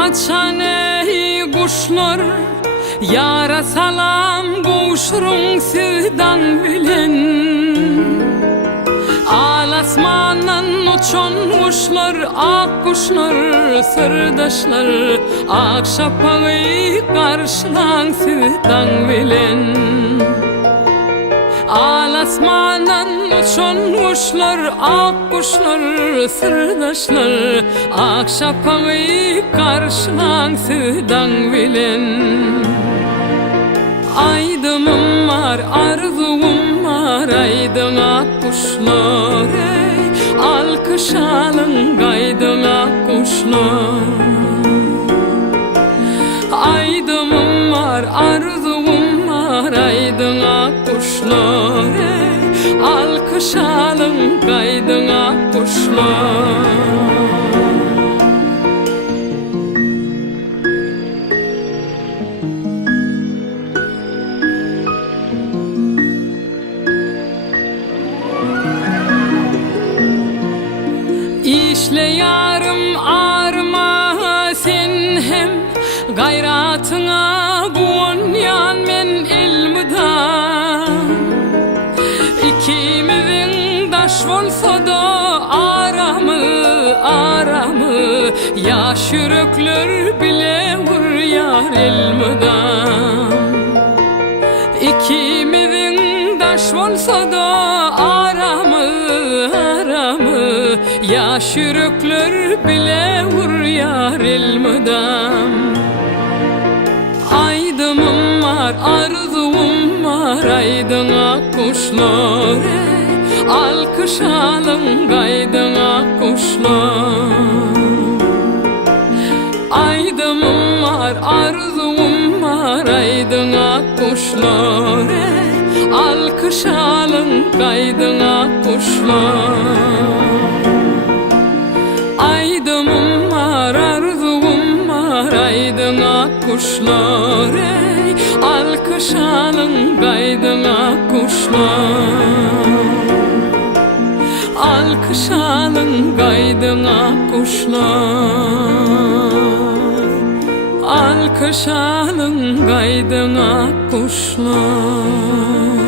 açan ey kuşlar, yara salam kuşurun sevdan bilen. Alasmandan uçan kuşlar, ak kuşlar, sırdaşlar, ak şapağı karşılan sevdan bilen. Alasmandan uçan kuşlar, ak kuşlar, sırdaşlar, ak şapağı karşılan sevdan bilen. Aydımım var, arzum var, aydın ak kuşlar, ey alkış alın gaydın ak kuşlar. Aydımım var, arzum var, aydın ak kuşlar, ey alkış alın gaydın ak kuşlar. İşle yarım arma sen hem gayratına buğunyan men elmüdan. İkimizin daş olsa da aramı yaş yürekler bile vur yar elmüdan. İkimizin daş olsa da aramı yaş yürekler bile vur yar elmüdan. Aydımım var, arzum var, aydın ak kuşlar, ey alkış alın gaydın ak kuşlar. Aydımım var, arzum var, aydın ak kuşlar, ey alkış alın gaydın ak kuşlar. Aydımım var, arzum var, aydın ak kuşlar, ey alkış alın gaydın ak kuşlar. Alkış alın gaydın ak kuşlar. Alkış alın gaydın ak kuşlar.